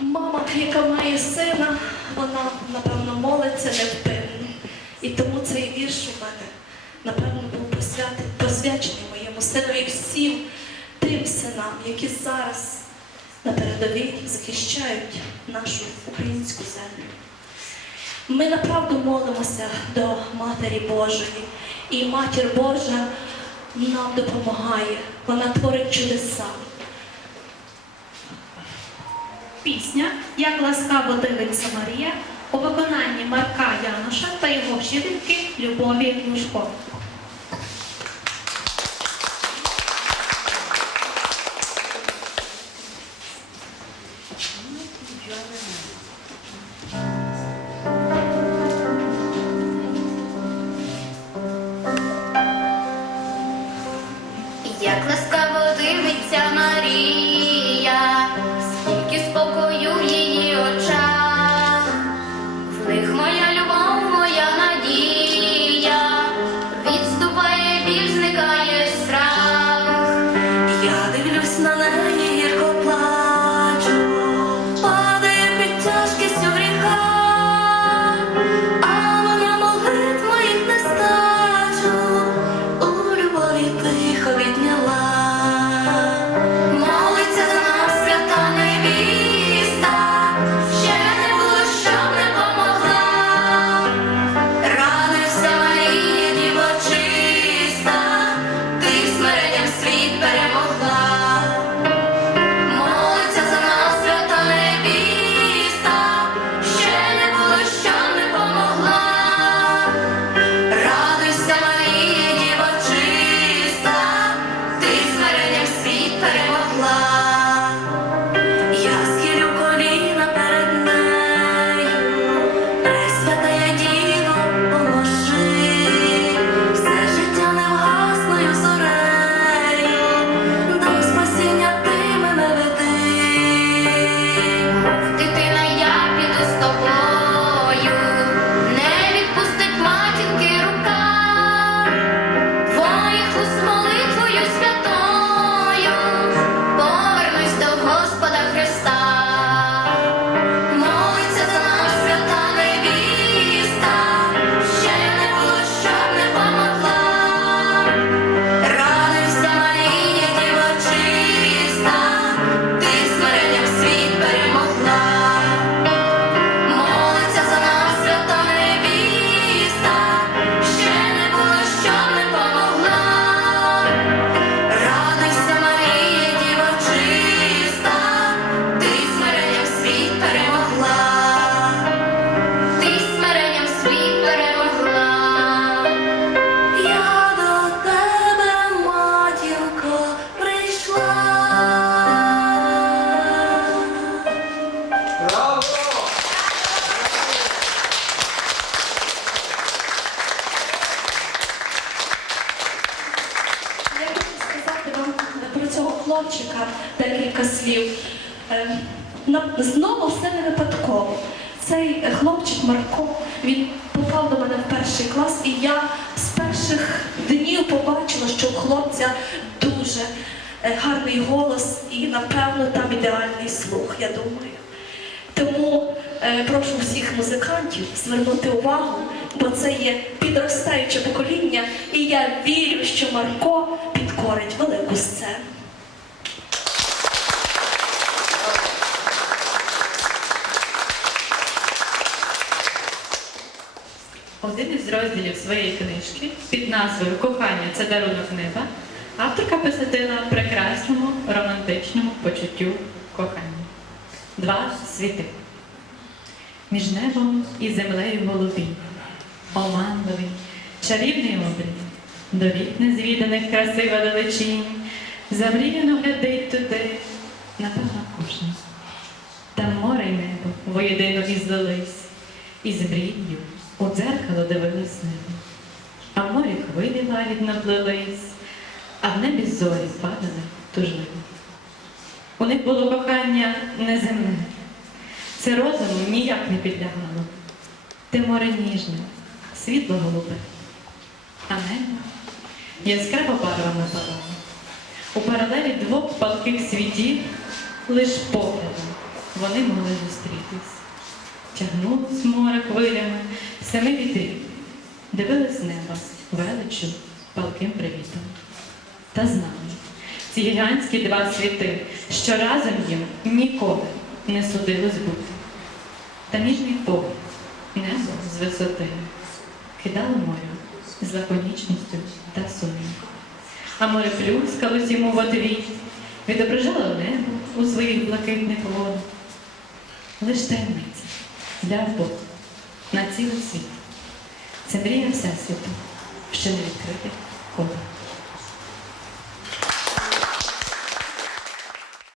Мама, яка має сина, вона, напевно, молиться невпинно. І тому цей вірш у мене, напевно, був посвячений моєму сину і всім тим синам, які зараз на передовій захищають нашу українську землю. Ми направду молимося до Матері Божої, і Матір Божа нам допомагає, вона творить чудеса. Пісня Як ласкаво дивиться Марія у виконанні Марка Януша та його вчительки Любові Лужко. Як ласкаво дивиться Марія, цього хлопчика декілька слів. Е, Знову все не випадково. Цей хлопчик Марко, він попав до мене в перший клас, і я з перших днів побачила, що у хлопця дуже е, гарний голос і, напевно, там ідеальний слух, я думаю. Тому е, прошу всіх музикантів звернути увагу, бо це є підростаюче покоління, і я вірю, що Марко підкорить велику сцену. Один із розділів своєї книжки під назвою Кохання це дарунок неба авторка посвятила прекрасному романтичному почуттю кохання. Два світи. Між небом і землею голубі, оманливий, чарівний обрій, до вік незвіданих красива далечінь, замріяно глядить туди, напевно, кожен. Там море й небо воєдино і злились, і з мрією дзеркало дивились небо. А в морі хвилі лагідно плелись, а в небі зорі падали тужливо. У них було кохання неземне, це розуму ніяк не підлягало. Те море ніжне, світло голубе, а небо яскраво барвами палало. У паралелі двох палких світів лиш поглядом вони могли зустрітись. Тягнулось море хвилями, семи вітрів, дивились небо величу, палким привітом. Та знали, ці гігантські два світи, що разом їм ніколи не судилось бути. Та ніжний погляд, небо з висоти, кидало морю з лаконічністю та сумнів. А море плюскалось йому в отвіт, відображало небо у своїх блакитних водах. Лиш таємниця для Бога на цілий світ. Це мрія Всесвіту, ще не відкритих колах.